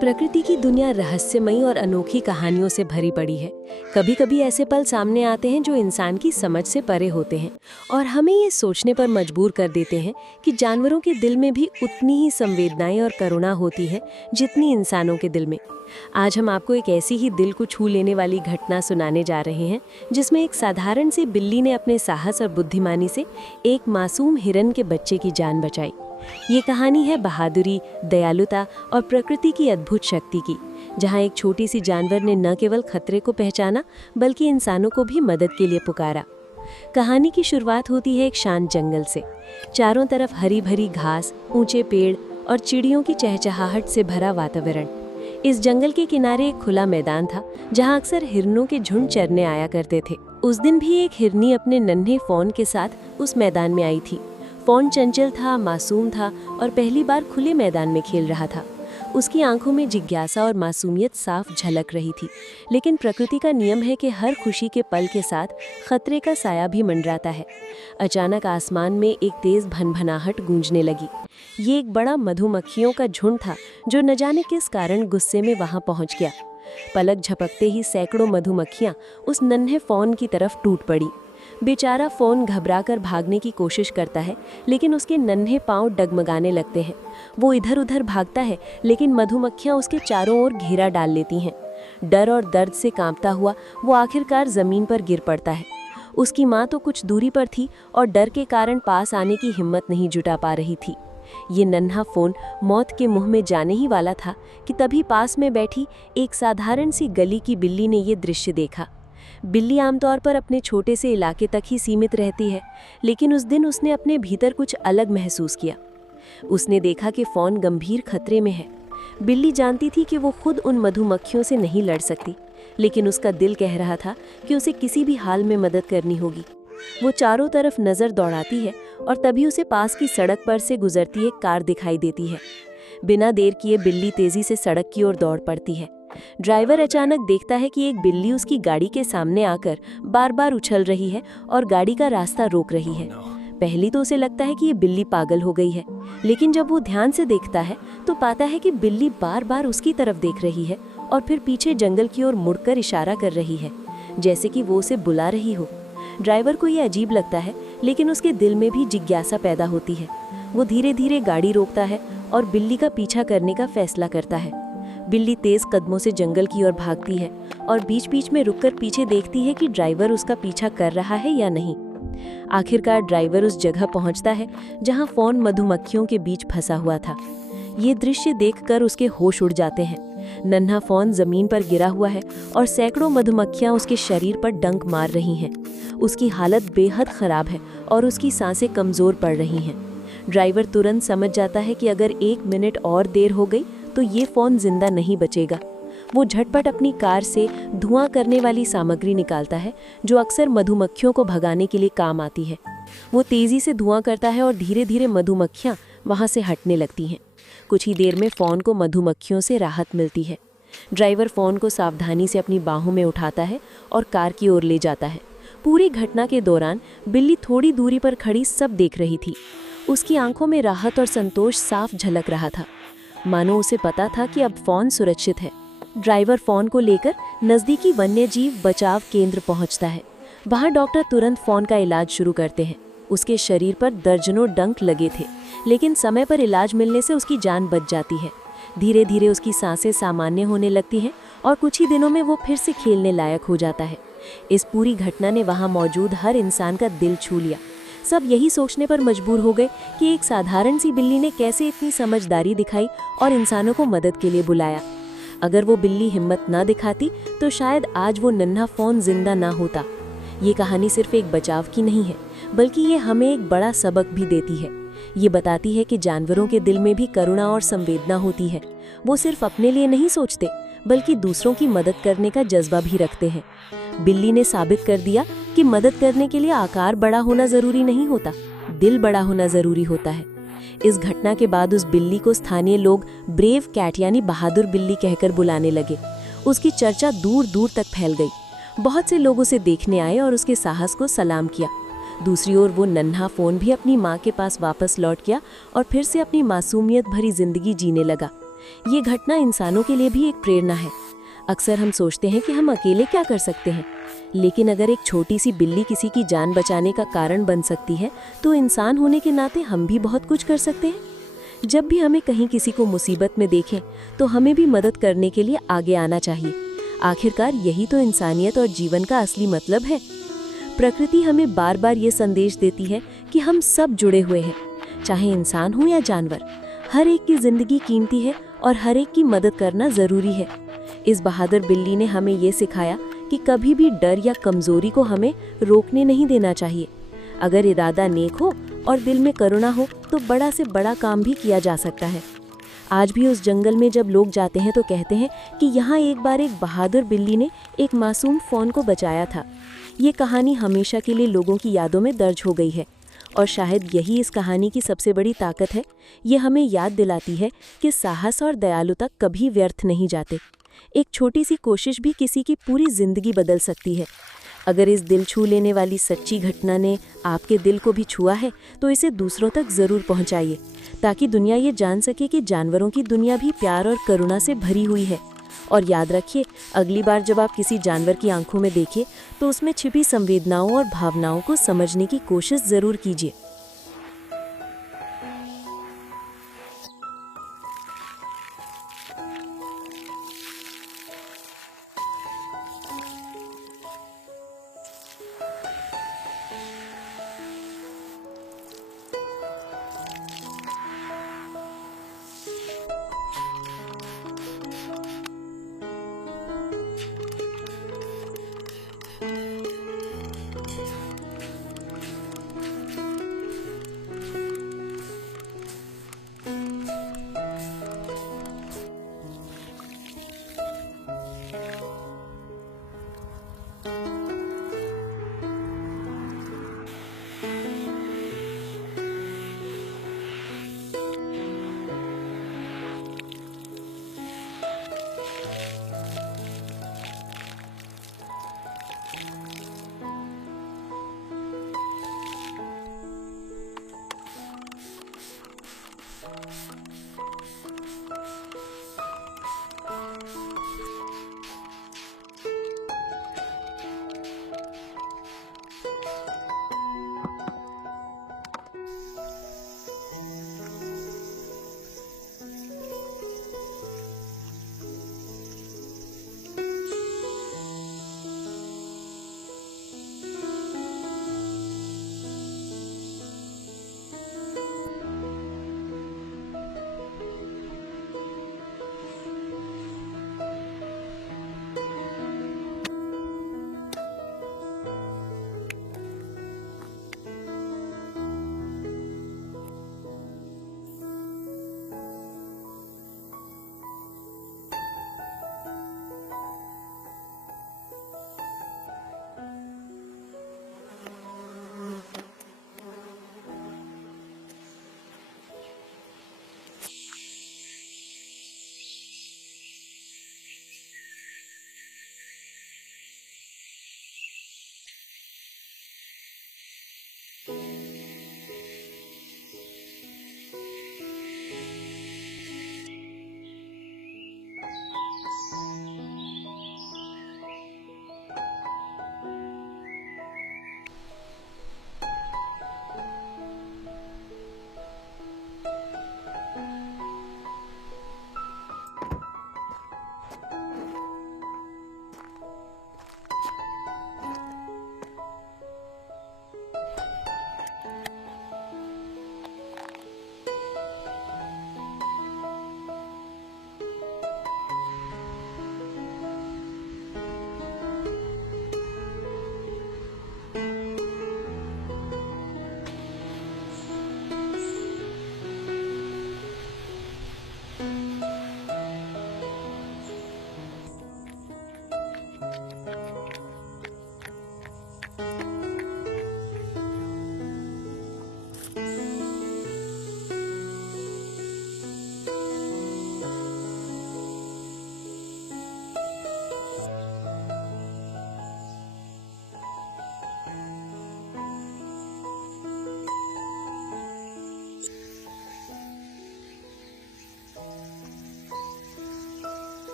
प्रकृति की दुनिया रहस्यमयी और अनोखी कहानियों से भरी पड़ी है। कभी कभी ऐसे पल सामने आते हैं जो इंसान की समझ से परे होते हैं और हमें ये सोचने पर मजबूर कर देते हैं कि जानवरों के दिल में भी उतनी ही संवेदनाएं और करुणा होती है जितनी इंसानों के दिल में। आज हम आपको एक ऐसी ही दिल को छू लेने वाली घटना सुनाने जा रहे हैं जिसमें एक साधारण सी बिल्ली ने अपने साहस और बुद्धिमानी से एक मासूम हिरन के बच्चे की जान बचाई। ये कहानी है बहादुरी, दयालुता और प्रकृति की अद्भुत शक्ति की, जहाँ एक छोटी सी जानवर ने न केवल खतरे को पहचाना बल्कि इंसानों को भी मदद के लिए पुकारा। कहानी की शुरुआत होती है एक शांत जंगल से। चारों तरफ हरी भरी घास, ऊंचे पेड़ और चिड़ियों की चहचहाहट से भरा वातावरण। इस जंगल के किनारे एक खुला मैदान था जहाँ अक्सर हिरनों के झुंड चरने आया करते थे। उस दिन भी एक हिरनी अपने नन्हे फॉन के साथ उस मैदान में आई थी। फॉन चंचल था, मासूम था और पहली बार खुले मैदान में खेल रहा था। उसकी आंखों में जिज्ञासा और मासूमियत साफ झलक रही थी। लेकिन प्रकृति का नियम है कि हर खुशी के पल के साथ खतरे का साया भी मंडराता है। अचानक आसमान में एक तेज भनभनाहट गूंजने लगी। ये एक बड़ा मधुमक्खियों का झुंड था जो न जाने किस कारण गुस्से में वहां पहुंच गया। पलक झपकते ही सैकड़ों मधुमक्खियां उस नन्हे फॉन की तरफ टूट पड़ी। बेचारा फॉन घबराकर भागने की कोशिश करता है, लेकिन उसके नन्हे पांव डगमगाने लगते हैं। वो इधर उधर भागता है, लेकिन मधुमक्खियां उसके चारों ओर घेरा डाल लेती हैं। डर और दर्द से कांपता हुआ वो आखिरकार जमीन पर गिर पड़ता है। उसकी माँ तो कुछ दूरी पर थी और डर के कारण पास आने की हिम्मत नहीं जुटा पा रही थी। ये नन्हा फॉन मौत के मुंह में जाने ही वाला था कि तभी पास में बैठी एक साधारण सी गली की बिल्ली ने ये दृश्य देखा। बिल्ली आमतौर पर अपने छोटे से इलाके तक ही सीमित रहती है, लेकिन उस दिन उसने अपने भीतर कुछ अलग महसूस किया। उसने देखा कि फॉन गंभीर खतरे में है। बिल्ली जानती थी कि वो खुद उन मधुमक्खियों से नहीं लड़ सकती, लेकिन उसका दिल कह रहा था कि उसे किसी भी हाल में मदद करनी होगी। वो चारों तरफ नज़र दौड़ाती है और तभी उसे पास की सड़क पर से गुजरती एक कार दिखाई देती है। बिना देर किए बिल्ली तेजी से सड़क की ओर दौड़ पड़ती है। ड्राइवर अचानक देखता है कि एक बिल्ली उसकी गाड़ी के सामने आकर बार बार उछल रही है और गाड़ी का रास्ता रोक रही है। पहली तो उसे लगता है कि ये बिल्ली पागल हो गई है, लेकिन जब वो ध्यान से देखता है तो पाता है कि बिल्ली बार बार उसकी तरफ देख रही है और फिर पीछे जंगल की ओर मुड़कर इशारा कर रही है, जैसे कि वो उसे बुला रही हो। ड्राइवर को ये अजीब लगता है, लेकिन उसके दिल में भी जिज्ञासा पैदा होती है। वो धीरे धीरे गाड़ी रोकता है और बिल्ली का पीछा करने का फैसला करता है। बिल्ली तेज कदमों से जंगल की ओर भागती है और बीच बीच में रुककर पीछे देखती है कि ड्राइवर उसका पीछा कर रहा है या नहीं। आखिरकार ड्राइवर उस जगह पहुंचता है जहां फॉन मधुमक्खियों के बीच फंसा हुआ था। ये दृश्य देखकर उसके होश उड़ जाते हैं। नन्हा फॉन जमीन पर गिरा हुआ है और सैकड़ों मधुमक्खियां उसके शरीर पर डंक मार रही हैं। उसकी हालत बेहद खराब है और उसकी सांसें कमजोर पड़ रही हैं। ड्राइवर तुरंत समझ जाता है कि अगर 1 मिनट और देर हो गई तो ये फॉन जिंदा नहीं बचेगा। वो झटपट अपनी कार से धुआं करने वाली सामग्री निकालता है जो अक्सर मधुमक्खियों को भगाने के लिए काम आती है। वो तेजी से धुआं करता है और धीरे धीरे मधुमक्खियां वहां से हटने लगती हैं। कुछ ही देर में फॉन को मधुमक्खियों से राहत मिलती है। ड्राइवर फॉन को सावधानी से अपनी बाहों में उठाता है और कार की ओर ले जाता है। पूरी घटना के दौरान बिल्ली थोड़ी दूरी पर खड़ी सब देख रही थी। उसकी आंखों में राहत और संतोष साफ झलक रहा था, मानो उसे पता था कि अब फॉन सुरक्षित है। ड्राइवर फॉन को लेकर नज़दीकी वन्यजीव बचाव केंद्र पहुंचता है। वहां डॉक्टर तुरंत फॉन का इलाज शुरू करते हैं। उसके शरीर पर दर्जनों डंक लगे थे, लेकिन समय पर इलाज मिलने से उसकी जान बच जाती है। धीरे धीरे उसकी सांसें सामान्य होने लगती हैं और कुछ ही दिनों में वो फिर से खेलने लायक हो जाता है। इस पूरी घटना ने वहाँ मौजूद हर इंसान का दिल छू लिया। सब यही सोचने पर मजबूर हो गए कि एक साधारण सी बिल्ली ने कैसे इतनी समझदारी दिखाई और इंसानों को मदद के लिए बुलाया। अगर वो बिल्ली हिम्मत ना दिखाती तो शायद आज वो नन्हा फॉन जिंदा ना होता। ये कहानी सिर्फ एक बचाव की नहीं है, बल्कि ये हमें एक बड़ा सबक भी देती है। ये बताती है कि जानवरों के दिल में भी करुणा और संवेदना होती है। वो सिर्फ अपने लिए नहीं सोचते, बल्कि दूसरों की मदद करने का जज्बा भी रखते हैं। बिल्ली ने साबित कर दिया कि मदद करने के लिए आकार बड़ा होना जरूरी नहीं होता, दिल बड़ा होना जरूरी होता है। इस घटना के बाद उस बिल्ली को स्थानीय लोग ब्रेव कैट यानी बहादुर बिल्ली कहकर बुलाने लगे। उसकी चर्चा दूर दूर तक फैल गई। बहुत से लोग उसे देखने आए और उसके साहस को सलाम किया। दूसरी ओर वो नन्हा फॉन भी अपनी माँ के पास वापस लौट गया और फिर से अपनी मासूमियत भरी जिंदगी जीने लगा। ये घटना इंसानों के लिए भी एक प्रेरणा है। अक्सर हम सोचते हैं कि हम अकेले क्या कर सकते हैं, लेकिन अगर एक छोटी सी बिल्ली किसी की जान बचाने का कारण बन सकती है, तो इंसान होने के नाते हम भी बहुत कुछ कर सकते हैं। जब भी हमें कहीं किसी को मुसीबत में देखें, तो हमें भी मदद करने के लिए आगे आना चाहिए। आखिरकार यही तो इंसानियत और जीवन का असली मतलब है। प्रकृति हमें बार बार ये संदेश देती है कि हम सब जुड़े हुए हैं, चाहे इंसान हो या जानवर। हर एक की जिंदगी कीमती है और हर एक की मदद करना जरूरी है। इस बहादुर बिल्ली ने हमें ये सिखाया कि कभी भी डर या कमजोरी को हमें रोकने नहीं देना चाहिए। अगर इरादा नेक हो और दिल में करुणा हो, तो बड़ा से बड़ा काम भी किया जा सकता है। आज भी उस जंगल में जब लोग जाते हैं तो कहते हैं कि यहाँ एक बार एक बहादुर बिल्ली ने एक मासूम फौन को बचाया था। ये कहानी हमेशा के लिए लोगों की यादों में दर्ज हो गई है, और शायद यही इस कहानी की सबसे बड़ी ताकत है। ये हमें याद दिलाती है कि साहस और दयालुता कभी व्यर्थ नहीं जाते। एक छोटी सी कोशिश भी किसी की पूरी जिंदगी बदल सकती है। अगर इस दिल छू लेने वाली सच्ची घटना ने आपके दिल को भी छुआ है, तो इसे दूसरों तक ज़रूर पहुंचाइए, ताकि दुनिया ये जान सके कि जानवरों की दुनिया भी प्यार और करुणा से भरी हुई है। और याद रखिए, अगली बार जब आप किसी जानवर की आंखों में देखें, तो उसमें छिपी संवेदनाओं और भावनाओं को समझने की कोशिश ज़रूर कीजिए।